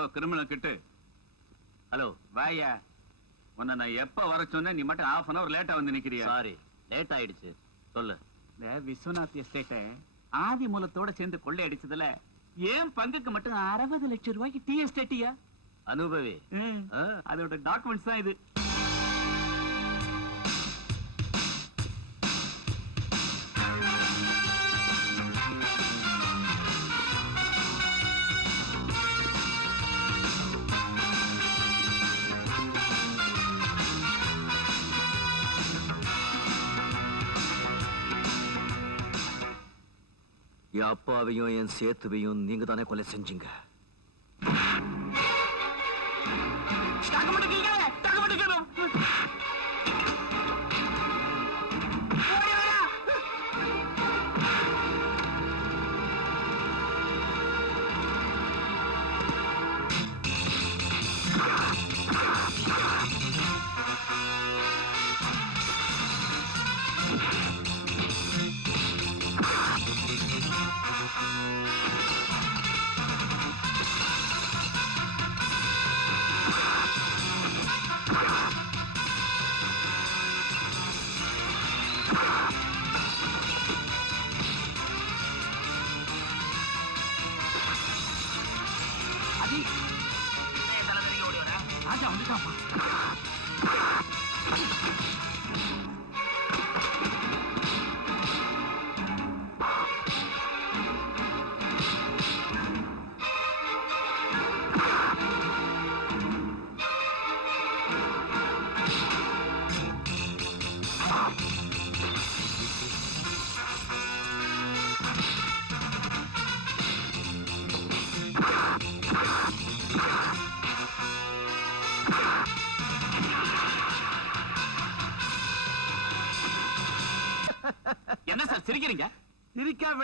யோ criminal கிட்டு. Hello வாயா உன்னை நான் எப்ப வர சொன்னேன் நீ மட்டும் half அன் அவர் லேட்டா வந்து நிக்கிறியா? சாரி லேட் ஆயிடுச்சு. சொல்லு. இந்த விஸ்வநாத் எஸ்டேட்டை ஆதி மூலத்தோட சேர்ந்து கொள்ளை அடிச்சதுல ஏன் பங்குக்கு மட்டும் அறுபது லட்சம் ரூபாய்க்கு டீ எஸ்டேட்டியா? அனுபவி. அதோட டாக்குமெண்ட்ஸ் தான் இது. என் அப்பாவையும் என் சேத்துவையும் நீங்க தானே கொலை செஞ்சீங்க? டாக்குமெண்ட் அதி ராஜா வந்துட்டாப்பா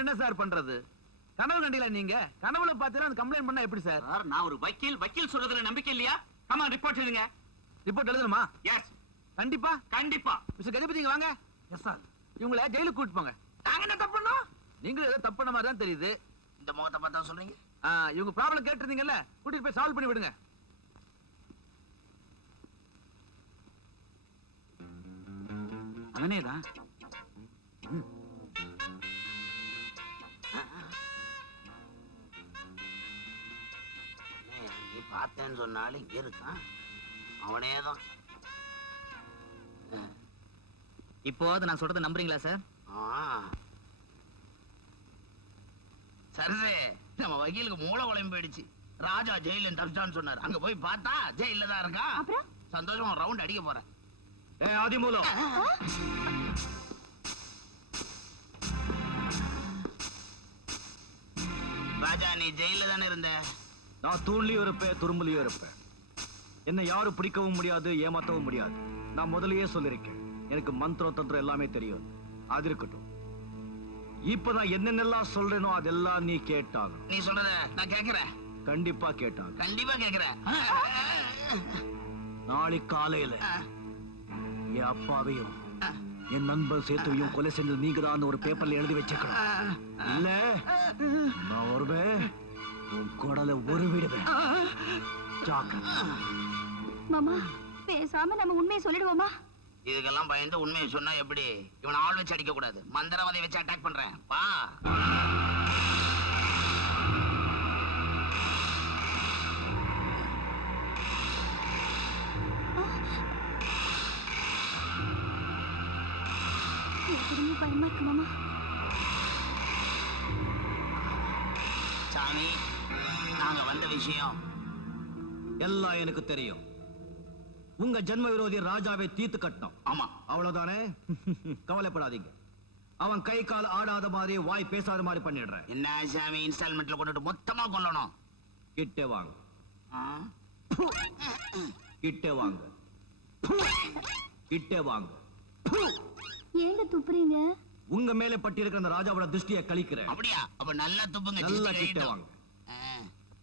என்ன சார் பண்றது? கனவு கண்டீங்களா நீங்க? கனவுல பாத்தீங்கன்னா அந்த கம்ப்ளைண்ட் பண்ணா எப்படி சார்? சார் நான் ஒரு வக்கீல். வக்கீல் சொல்றதுல நம்பிக்கை இல்லையா? கமான் ரிப்போர்ட் எழுதுங்க. ரிப்போர்ட் எழுதணுமா? எஸ் கண்டிப்பா? கண்டிப்பா. மிஸ்டர் கணபதி இங்க வாங்க. எஸ் சார் இவங்கள ஜெயிலுக்கு கூட்டு போங்க. நாங்க என்ன தப்பு பண்ணோம்? நீங்களும் ஏதோ தப்பு பண்ண மாதிரி தான் தெரியுது. இந்த முகத்தை பார்த்தா சொல்றீங்க? இவங்க ப்ராப்ளம் கேட்டிருந்தீங்கல்ல? கூட்டிட்டு போய் சால்வ் பண்ணி விடுங்க. அவனேதான் இங்க இருக்கான். அவனே தான் இப்போ நான் சொல்றதை நம்புறீங்களா சார்? சரசே நம்ம வக்கீலுக்கு மூளை குழம்பு போயிடுச்சு. ராஜா ஜெயில தப்பிச்சான்னு சொன்னார். அங்க போய் பார்த்தா ஜெயில தான் இருக்கான். சந்தோஷமா ரவுண்ட் அடிக்க போறேன். ஏ ஆதிமூலம். ராஜா நீ ஜெயில தானே இருந்த? நான் தூண்லயும் இருப்பேன் துரும்புலயும் இருப்பேன். என்னை யாரும் பிடிக்கவும் முடியாது ஏமாத்தவும் முடியாது. நான் முதல்லயே சொல்லிருக்கேன். எனக்கு மந்திரம் தந்திரம் எல்லாமே தெரியும். அது இருக்கட்டும். இப்ப நான் என்னென்னலாம் சொல்றேனோ அதெல்லாம் நீ கேட்டாங்க நீ சொல்றத நான் கேக்குறேன் கண்டிப்பா கேட்டாங்க கண்டிப்பா கேக்குறேன் நாளை காலையில என் அப்பாவையும் என் நண்பன் சேத்துவையும் கொலை செஞ்சது நீங்க ஒரு பேப்பர்ல எழுதி வச்சிருக்கணும் இல்ல? நான் வருவேன். உன் குடலை ஒரு விடுவேன் மாமா பேசாம நம்ம உண்மையை சொல்லிடுவோமா? இதுக்கெல்லாம் பயந்து உண்மையை சொன்னா எப்படி? இவனை ஆள் வச்சு அடிக்க கூடாது. மந்திரவாதி வச்சு அட்டாக் பண்றேன். வா. பயமா இருக்கு மாமா. வந்த விஷயம். எல்லாம் எனக்கு தெரியும். உங்க ஜென்ம விரோதி ராஜாவை தீர்த்து கட்டணும் ஆமா. அவ்வளவுதானே? கவலைப்படாதீங்க. அவன் கை கால் ஆடாத மாதிரி வாய் பேசாத மாதிரி பண்ணிடுறேன். என்ன சாமி இன்ஸ்டால்மெண்ட்ல கொண்டுட்டு மொத்தமா கொல்லணும்? கிட்டே வாங்க? கிட்டே வாங்க. கிட்டே வாங்க. ஏங்க துப்புறீங்க? உங்க மேல பட்டி இருக்கிற அந்த ராஜாவோட திருஷ்டியை கழிக்கிறேன். அப்படியா? அப்ப நல்லா துப்புங்க நல்லா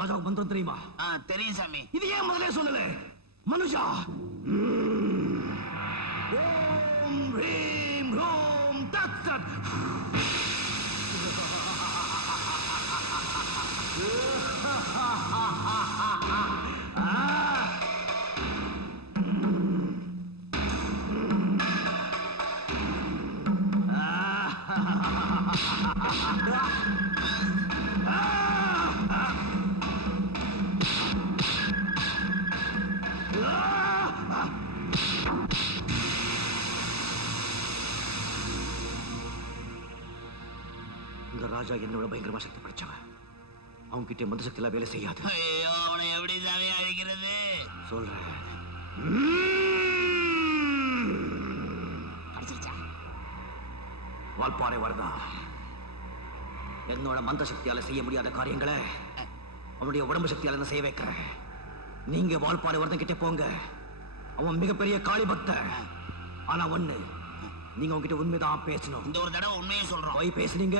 சாந்தி ஓம் மந்திரம் தெரியுமா? தெரியும் சாமி. இது ஏன் முதலே சொல்லல? மனுஷா. ஓம் ரீம் ரோம் தத் சத் இந்த ராஜா என்னோட பயங்கரமா சக்தி படிச்சவன். அவங்க கிட்ட மந்த சக்தி எல்லாம் வேலை செய்யாது. ஐயோ அவனை எப்படி சாமி அழிக்கிறது? சொல்றேன். வால்பாறை வரதா. என்னோட மந்த சக்தியால செய்ய முடியாத காரியங்களை அவனுடைய உடம்பு சக்தியால செய்ய வைக்கிறேன். நீங்க வால்பாறை வரதன் கிட்ட போங்க. அவன் மிகப்பெரிய காளி பக்தன் ஆனா ஒண்ணு நீங்க அவன்கிட்ட உண்மைதான் பேசணும். இந்த ஒரு தடவை உண்மையை சொல்றோம். போய் பேசுனீங்க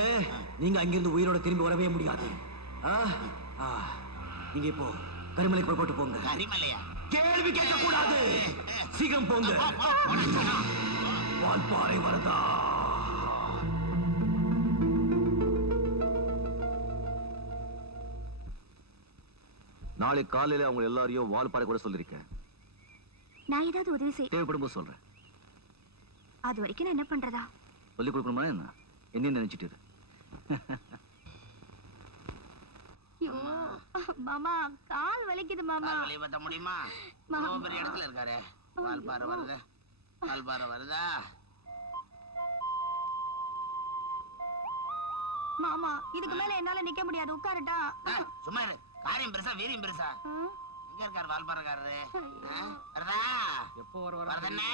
நீங்க அங்கிருந்து உயிரோட திரும்பி வரவே முடியாது. நீங்க இப்போ கரிமலை போட்டு போங்க. கரிமலையா? கேள்வி கேட்க கூடாது சீக்கிரம் போங்க. வால்பாறை வரதா? நாளை காலையில அவங்க எல்லாரையும் வால்பாறை கூட சொல்லிருக்கேன். நான் ஏதாவது உதவி செய் தேவைப்படும் போது சொல்றேன். அது வரைக்கும் நான் என்ன பண்றதா? சொல்லி கொடுக்கணுமா என்ன? என்ன நினைச்சிட்டு இரு. மாமா கால் வலிக்குது மாமா. கால் வலியை பத்த முடியுமா? மா- இவ்வளவு பெரிய இடத்துல இருக்காரு. வால்பாறை வருது? வால்பாறை வருதா? மாமா இதுக்கு மேல என்னால நிக்க முடியாது. உட்காருட்டா சும்மா இரு. காரியம் பெருசா வீரியம் பெருசா? எங்க இருக்காரு வால்பாறைக்காரரு? வருதா? எப்போ வர வருதண்ணே?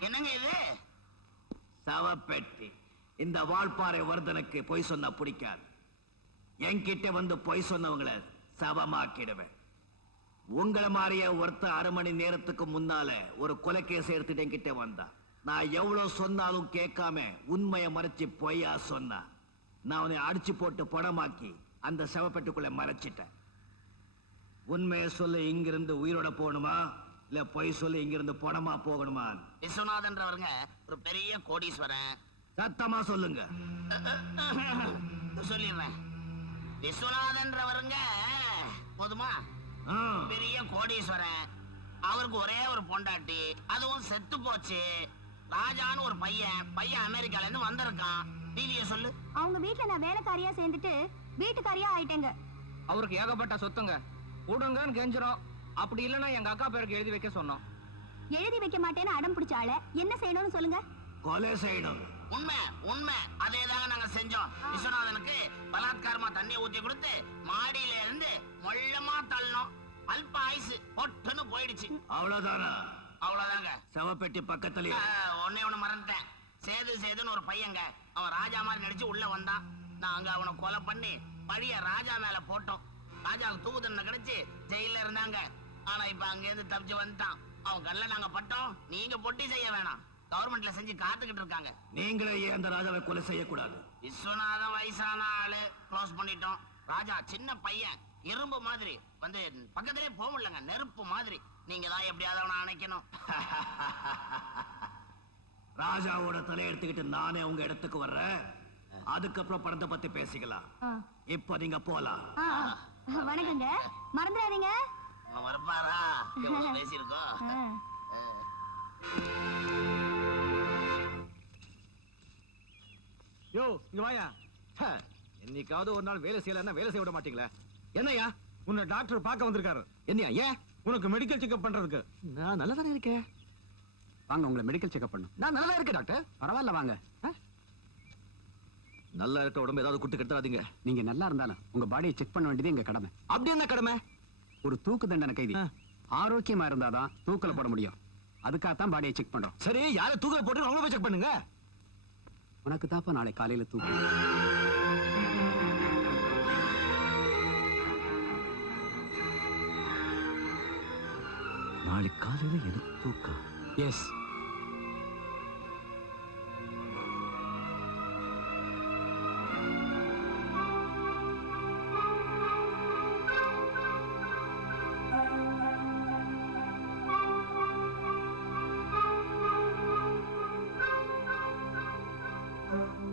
என்னங்க இது? சவப்பெட்டி. இந்த வாழ்பாறை வர்தனுக்கு பொய் சொன்னா பிடிக்காது. என்கிட்ட வந்து பொய் சொன்னவங்களை சவமாக்கிடுவேன். உங்களை மாதிரியே ஒருத்த அரை மணி நேரத்துக்கு முன்னால ஒரு கொலைக்கேஸ் எடுத்துட்டு என்கிட்ட வந்தா. நான் எவ்வளவு சொன்னாலும் கேட்காம உண்மையை மறைச்சு பொய்யா சொன்னா. நான் அவனை அடிச்சு போட்டு படமாக்கி அந்த சவப்பெட்டுக்குள்ள மறைச்சிட்டேன். உண்மையை சொல்ல இங்கிருந்து உயிரோட போகணுமா? இல்ல பொய் சொல்ல இங்கிருந்து பணமா போகணுமா? விஸ்வநாதன்றவருங்க ஒரு பெரிய கோடீஸ்வரன். சத்தமா சொல்லுங்க. சொல்லிடுறேன். விஸ்வநாதன்றவருங்க போதுமா? கோடீஸ்வரன். அவருக்கு ஒரே ஒரு பொண்டாட்டி. அதுவும் செத்து போச்சு. ராஜான்னு ஒரு பையன் பையன் அமெரிக்கால இருந்து வந்திருக்கான். நீதிய சொல்லு. அவங்க வீட்ல நான் வேலைக்காரியா சேர்ந்துட்டு வீட்டுக்காரியா ஆயிட்டேங்க. அவருக்கு ஏகப்பட்ட சொத்துங்க. கொடுங்கன்னு கெஞ்சிரும் அப்படி இல்லைன்னா எங்க அக்கா பேருக்கு எழுதி வைக்க சொன்னோம். எழுதி வைக்க மாட்டேன்னு அடம் பிடிச்சால என்ன செய்யணும்னு சொல்லுங்க. கொலை செய்யணும். உண்மை உண்மை. அதேதாங்க நாங்க செஞ்சோம். விஸ்வநாதனுக்கு பலாத்காரமா தண்ணி ஊத்தி கொடுத்து மாடியில இருந்து மொள்ளமா தள்ளணும் அல்ப ஆயுசு பொட்டுன்னு போயிடுச்சு. அவ்வளவுதானா? அவ்வளவுதாங்க. சவப்பெட்டி பக்கத்துலயே. ஆஹ், ஒண்ணே மறந்துட்டேன். சேது சேதுன்னு ஒரு பையங்க. அவன் ராஜா மாதிரி நடிச்சு உள்ள வந்தான். நாங்க அவனை கொலை பண்ணி பழிய ராஜா மேல போட்டோம். ராஜாவுக்கு தூக்கு தண்டனை கிடைச்சு ஜெயில இருந்தாங்க. ஆனா இப்ப அங்க இருந்து தப்பிச்சு வந்துட்டான். அவன் கல்ல நாங்க பட்டோம். நீங்க பொட்டி செய்ய வேணாம். கவர்மெண்ட்ல செஞ்சு காத்துக்கிட்டு இருக்காங்க. நீங்களே ஏன் அந்த ராஜாவை கொலை செய்யக்கூடாது? விஸ்வநாதன் வயசான ஆளு. க்ளோஸ் பண்ணிட்டோம். ராஜா சின்ன பையன். இரும்பு மாதிரி. வந்து பக்கத்திலே போக முடியலங்க நெருப்பு மாதிரி. நீங்க தான் எப்படியாவது அவனை அணைக்கணும். ராஜாவோட தலை எடுத்துக்கிட்டு நானே உங்க இடத்துக்கு வர்றேன். அதுக்கப்புறம் படத்தை பத்தி பேசிக்கலாம். இப்ப நீங்க போலாம். வணக்கங்க. மறந்துடாதீங்க. எவ்வளவு பேசியிருக்கோம். யோ இங்க வாயா. என்னைக்காவது ஒரு நாள் வேலை செய்யலன்னா வேலை செய்ய விட மாட்டீங்களா. என்னையா உன்னை டாக்டர் பார்க்க வந்திருக்காரு. என்னையா ஏன்? உனக்கு மெடிக்கல் செக்அப் பண்றதுக்கு. நான் நல்லா தானே இருக்கேன். வாங்க உங்களை மெடிக்கல் செக்அப் பண்ணும் நான் நல்லா இருக்கேன் டாக்டர் பரவாயில்ல வாங்க. நல்லா இருக்க உடம்பு ஏதாவது குட்டு கட்டாதீங்க நீங்க நல்லா இருந்தாலும் உங்க பாடியை செக் பண்ண வேண்டியது எங்க கடமை. அப்படி என்ன கடமை? ஒரு தூக்கு தண்டனை கைதி. ஆரோக்கியமா இருந்தாதான் தூக்கல போட முடியும். அதுக்காகத்தான் பாடியை செக் பண்றோம். சரி யாரை தூக்கில போட்டு அவங்கள போய் செக் பண்ணுங்க? உனக்கு தாப்பா நாளை காலையில தூக்கு. நாளை காலையில எனக்கு தூக்கம் எஸ்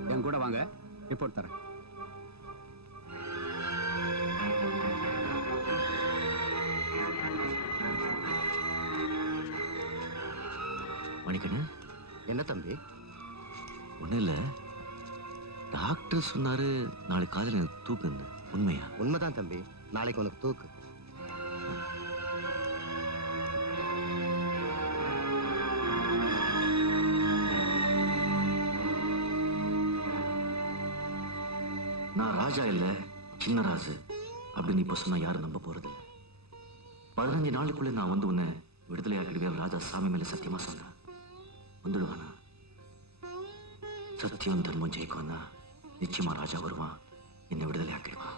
என் கூட வாங்க. ரிப்போர்ட் தரேன் மணிக்கண்ணு என்ன தம்பி? ஒன்றும் இல்லை. டாக்டர் சொன்னாரு நாளைக்கு காலையில் எனக்கு தூக்குங்க உண்மையா? உண்மைதான் தம்பி. நாளைக்கு உனக்கு தூக்கு. நான் ராஜா இல்லை சின்ன ராஜு. அப்படின்னு இப்போ சொன்னா யாரும் நம்ப போறதில்ல. பதினஞ்சு நாளுக்குள்ள நான் வந்து உன்னை விடுதலை ஆக்கிடுவேன் ராஜா சாமி மேல சத்தியமா சொன்னேன் வந்துடுவானா சத்தியம் தர்மம் ஜெயிக்கும்னா நிச்சயமா ராஜா வருவான் என்னை விடுதலை ஆக்கிடுவான்